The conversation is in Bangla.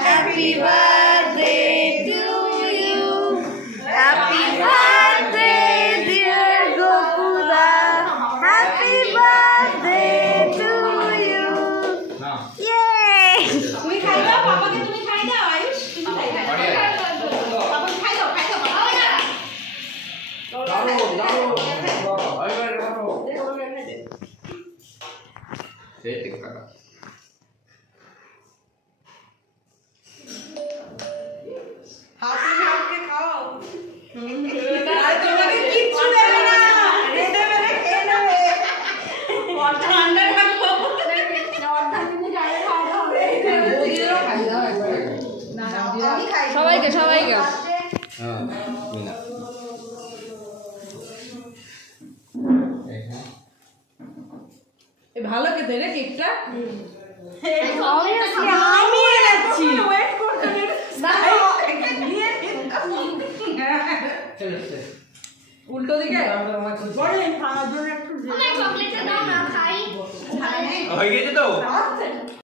Happy birthday to you. Happy birthday, dear Gokuda. Happy birthday to you. Yay! তুমি খাই দাও পাপাকে, তুমি খাই দাও আয়ুষ, তুমি খাই দাও পাপাকে, খাই দাও বাবা না দাও সেই ঠিক কাকা হাত দিয়ে খাও আর তোমাকে কিচ্ছু দেবে না, রেডে মেরে খেয়ে নেবে ঠান্ডা রাখো অর্ধেক দিনে যাবে খাওয়া হবে বৌদিরও খাই দাও একবার না আমি খাই সবাইকে হ্যাঁ মিনা এই ভালো খেতে রে কেকটা অবভিয়াসলি আমি এনেছি ওয়েট করতে না উল্টো দিকে বড় খাওয়ার জন্য একটু চকলেট দাও না খাই হয়ে গেছে তো